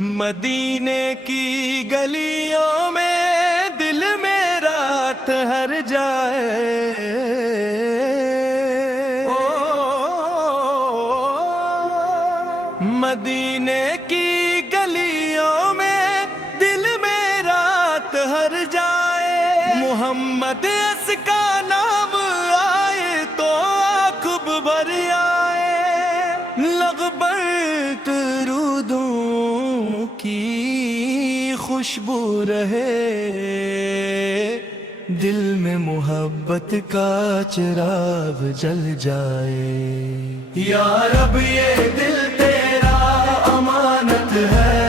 مدینے کی گلیوں میں دل میرا ٹھہر جائے، مدینے کی گلیوں میں دل میرا ٹھہر جائے، محمد اس کا نام آئے تو آنکھ بھر آئے، لغبر درودوں کی خوشبو رہے، دل میں محبت کا چراغ جل جائے۔ یا رب یہ دل تیرا امانت ہے،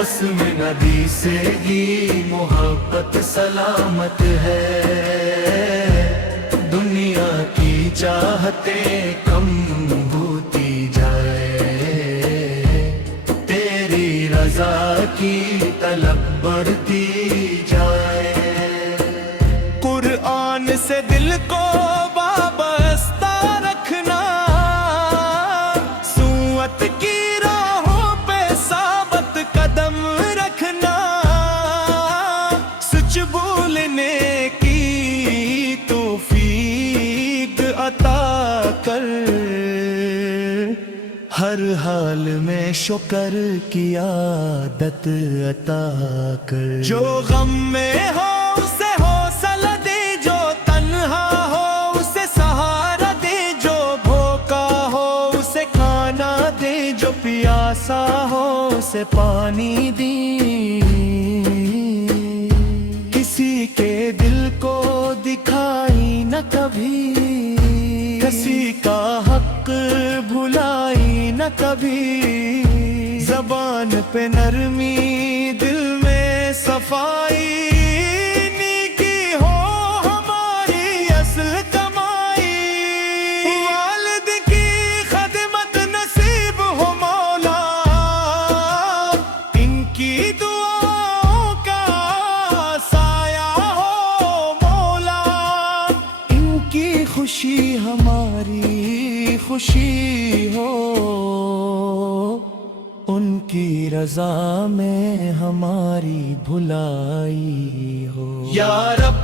اس میں نبی سے ہی محبت سلامت ہے، دنیا کی چاہتیں کم ہوتی جائے، تیری رضا کی طلب بڑھتی جائے، قرآن سے دل کو وابستہ رکھنا، سنت کی راہوں پہ ثابت قدم رکھنا، سچ بولنے کی توفیق عطا کر، ہر حال میں شکر کی عادت عطا کر، جو غم میں ہو اسے حوصلہ دے، جو تنہا ہو اسے سہارا دے، جو بھوکا ہو اسے کھانا دے، جو پیاسا ہو اسے پانی دی، کسی کے دل کو دکھائی نہ کبھی، کسی کا حق بھلائی نہ کبھی، زبان پہ نرمی دل میں صفائی، نیکی ہو ہماری اصل کمائی، والد کی خدمت نصیب ہو مولا، ان کی دعاؤں کا سایہ ہو مولا، ان کی خوشی ہماری خوشی ہو، ان کی رضا میں ہماری بھلائی ہو، یا رب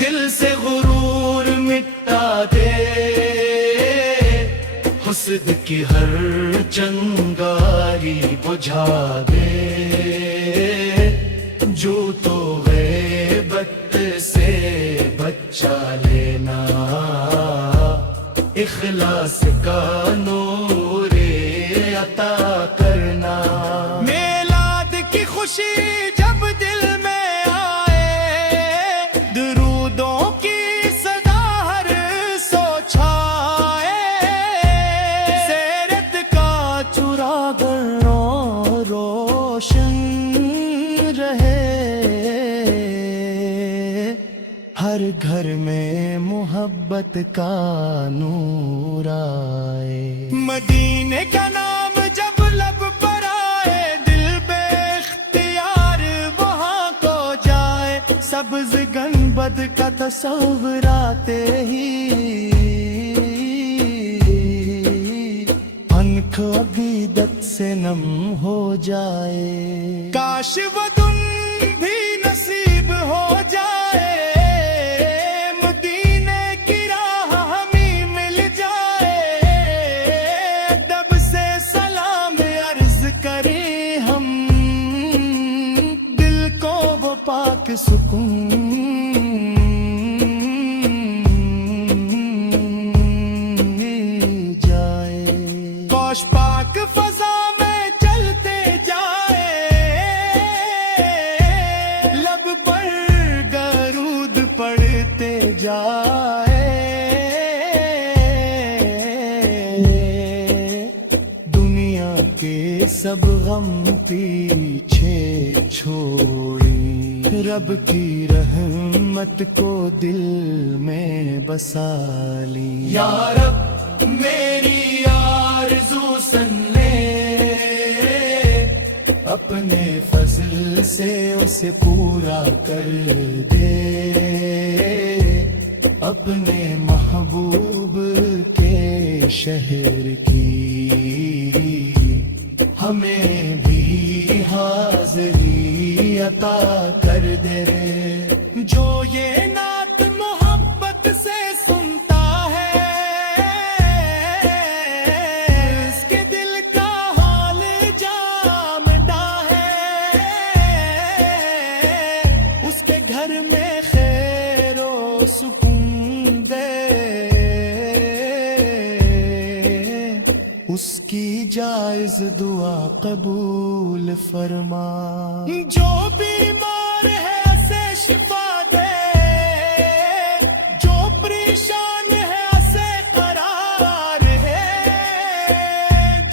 دل سے غرور مٹا دے، حسد کی ہر چنگاری بجھا دے، جو تو غیبت سے بچا لینا، اخلاص کا نور عطا کرنا، میلاد کی خوشی جب دل میں آئے، درودوں کی صدا ہر سو چھائے، سیرت کا چراغ روشن رہے، ہر گھر میں محبت کا نور آئے، مدینے کا نام جب لب پر آئے، دل بے اختیار وہاں کو جائے، سبز گنبد کا تصور آتے ہی آنکھ عقیدت سے نم ہو جائے، کاش وہ دن بھی نصیب ہو جائے، پاک سکون جائے، کاش پاک فضا میں چلتے جائے، لب پر درود پڑھتے جائے، دنیا کے سب غم پیچھے چھوڑی، رب کی رحمت کو دل میں بسا لی، یا رب میری آرزو سن لے، اپنے فضل سے اسے پورا کر دے، اپنے محبوب کے شہر کی ہمیں بھی حاضری عطا کر دے۔ جو یہ نعت محبت سے سنتا ہے، اس کے دل کا حال جامدہ ہے، اس کے گھر میں خیر و سکون دے، اس کی جائز دعا قبول فرما۔ جو بیمار ہے اسے شفا دے، جو پریشان ہے اسے قرار ہے،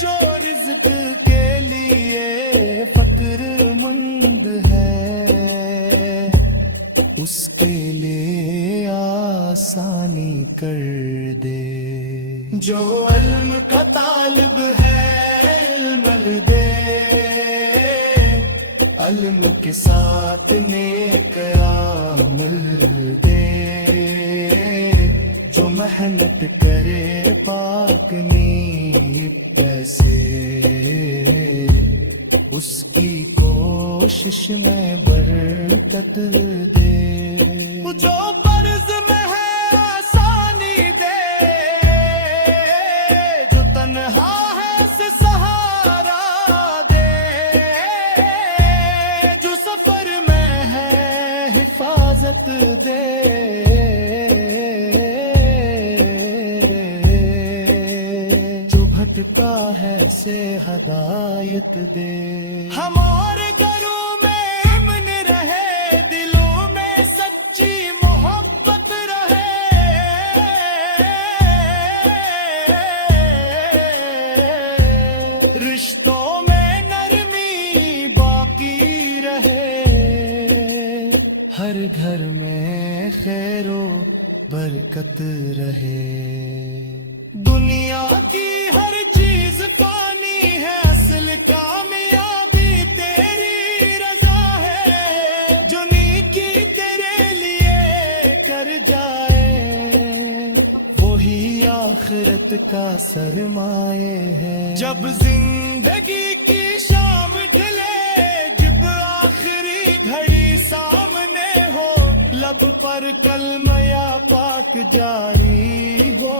جو رزق کے لیے فقر مند ہے، اس کے لیے آسانی کر دے۔ جو علم کا طالب ہے علم دے، علم کے ساتھ نیک عمل دے، جو محنت کرے پاک نیت سے، اس کی کوشش میں برکت دے۔ جو قرض میں ہے آسانی دے، جو تنہا ہے اسے سہارا دے، جو سفر میں ہے حفاظت دے، جو بھٹکا ہے اسے ہدایت دے۔ ہمارے گھروں میں امن رہے، دلوں میں سچی محبت رہے، رشتوں میں نرمی باقی رہے، ہر گھر میں خیر و برکت رہے۔ دنیا کی ہر چیز فانی ہے، اصل کامیابی تیری رضا ہے، جو نیکی تیرے لیے کر جائے، وہی آخرت کا سرمایہ ہے۔ جب زندگی کی شام ڈھلے، جب آخری گھڑی سامنے ہو، لب پر کلمہ یا پاک جاری ہو،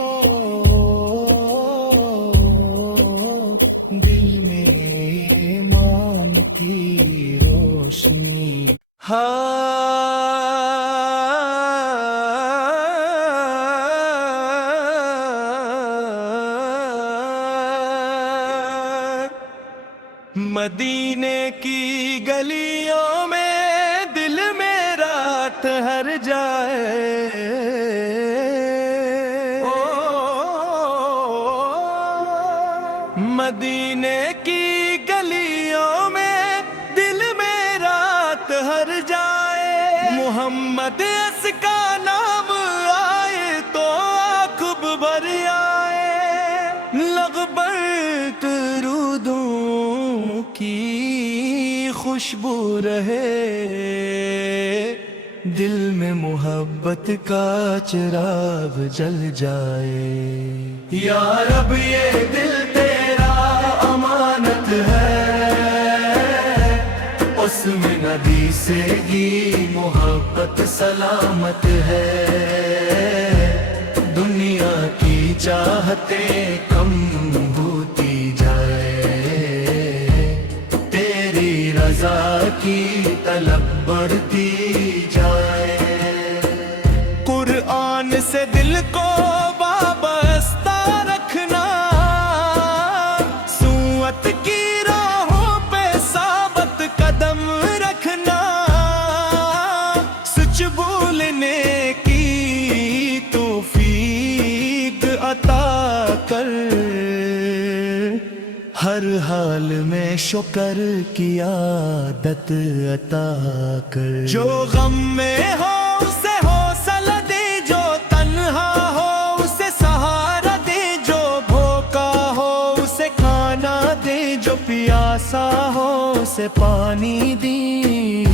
دل میں ایمان کی روشنی۔ مدینے کی گلیوں میں دل میرا ٹھہر جائے، مدینے کی گلیوں میں دل میرا ٹھہر جائے، محمد اس کا نام آئے تو آنکھ بھر آئے، لغبر درودوں کی خوشبو رہے، دل میں محبت کا چراغ جل جائے۔ یا رب یہ دل تیرا امانت ہے، اس میں نبی سے ہی محبت سلامت ہے، دنیا کی چاہتیں کم ہوتی جائے، تیری رضا کی طلب بڑھتی جائے، قرآن سے دل کو وابستہ رکھنا، سنت کی راہوں پہ ثابت قدم رکھنا، سچ بولنے کی توفیق عطا کر، ہر حال میں شکر کی عادت عطا کر، جو غم میں ہو اسے حوصلہ دے، جو تنہا ہو اسے سہارا دے، جو بھوکا ہو اسے کھانا دے، جو پیاسا ہو اسے سے پانی دی،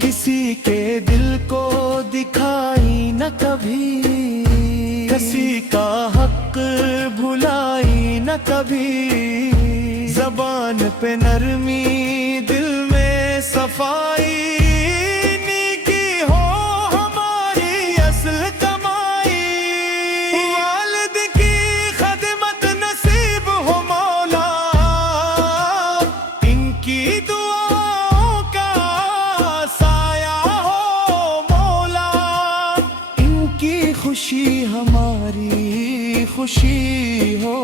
کسی کے دل کو دکھائی نہ کبھی، کسی کا حق بھلائی نہ کبھی، زبان پہ نرمی دل میں صفائی، نیکی ہو ہماری اصل کمائی، والد کی خدمت نصیب ہو مولا، ان کی دعاؤں کا سایہ ہو مولا، ان کی خوشی ہماری خوشی ہو،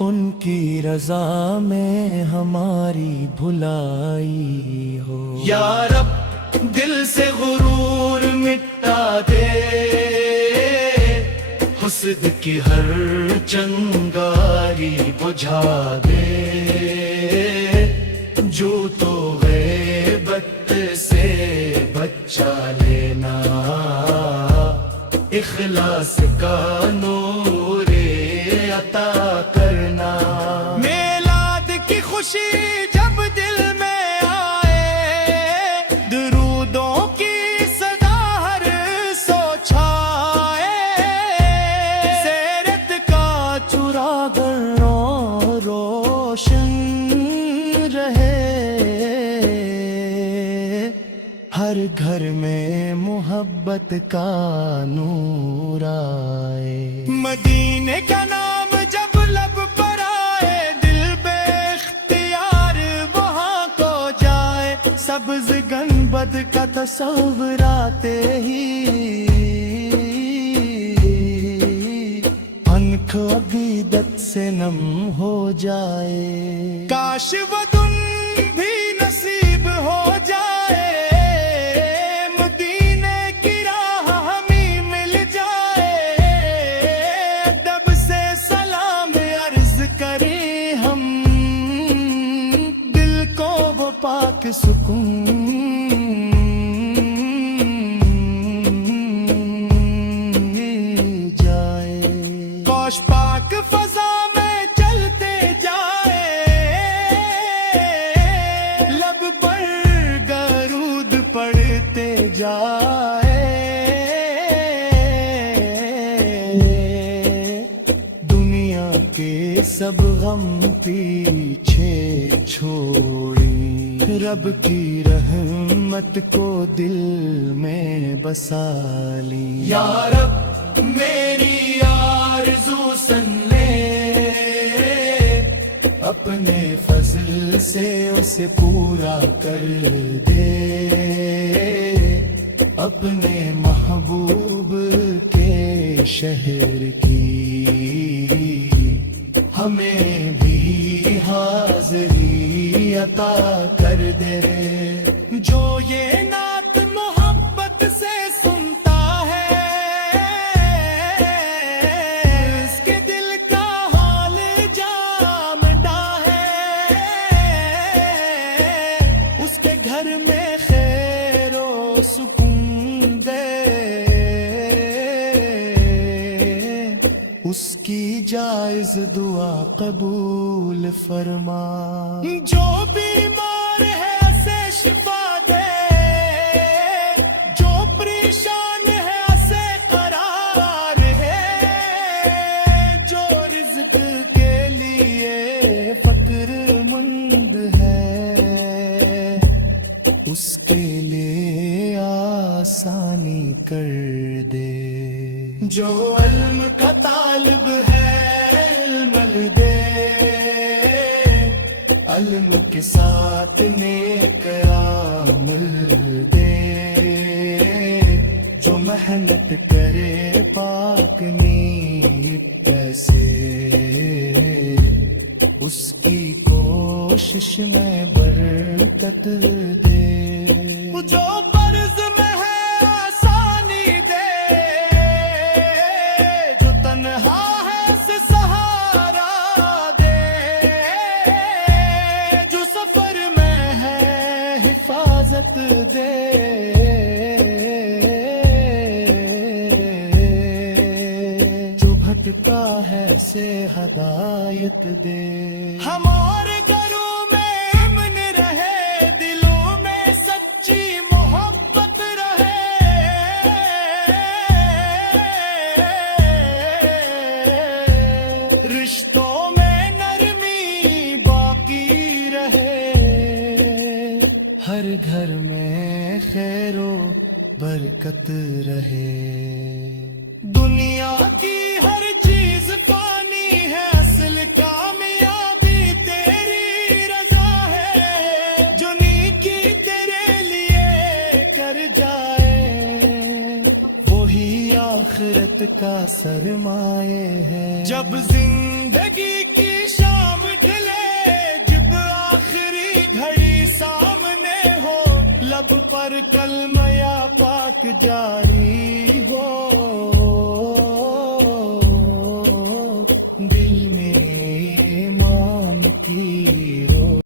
ان کی رضا میں ہماری بھلائی ہو، یا رب دل سے غرور مٹا دے، حسد کی ہر چنگاری بجھا دے، جو تو غیبت سے بچا لینا، اخلاص کا نور عطا کرنا، میلاد کی خوشی جب دل میں آئے، درودوں کی صدا ہر سو چھائے، سیرت کا چراغ روشن رہے، ہر گھر میں محبت کا نور آئے، مدینے کا نام جب لب پر آئے، دل بے اختیار وہاں کو جائے، سبز گنبد کا تصور آتے ہی آنکھ عقیدت سے نم ہو جائے، کاش وہ دن بھی نصیب ہو جائے، پاک سکون جائے، کوش پاک فضا میں چلتے جائے، لب پر درود پڑھتے جائے، دنیا کے سب غم پیچھے چھوڑی، رب کی رحمت کو دل میں بسا لی، یا رب میری آرزو سن لے، اپنے فضل سے اسے پورا کر دے، اپنے محبوب کے شہر کی ہمیں بھی حاضری عطا کر دے، جو یہ نعت محبت سے سنتا ہے، اس کے دل کا حال جامدہ ہے، اس کے گھر میں خیر و سکون دے، اس کی جائز دعا قبول فرما، جو بیمار ہے اسے شفا دے، جو پریشان ہے اسے قرار ہے، جو رزق کے لیے فقر مند ہے، اس کے لیے آسانی کر دے، جو علم کا طالب ہے علم دے، علم کے ساتھ نیک عمل دے، جو محنت کرے پاک نیت سے، اس کی کوشش میں برکت دے، جو قرض میں ہے آسانی دے، جو تنہا ہے اسے سہارا دے، جو سفر میں ہے حفاظت دے، جو بھٹکا ہے سے ہدایت دے. ہمارے گھروں میں امن رہے, دلوں میں سچی محبت رہے. رشتوں میں نرمی باقی رہے. ہر گھر میں خیر و برکت رہے. دنیا کی ہر چیز فانی ہے, اصل کامیابی تیری رضا ہے. جو نیکی تیرے لیے کر جائے وہی آخرت کا سرمایہ ہے. جب زندگی کی شام ڈھلے, جب آخری گھڑی سامنے ہو, لب پر کلمہ یا پاک جاری ہو.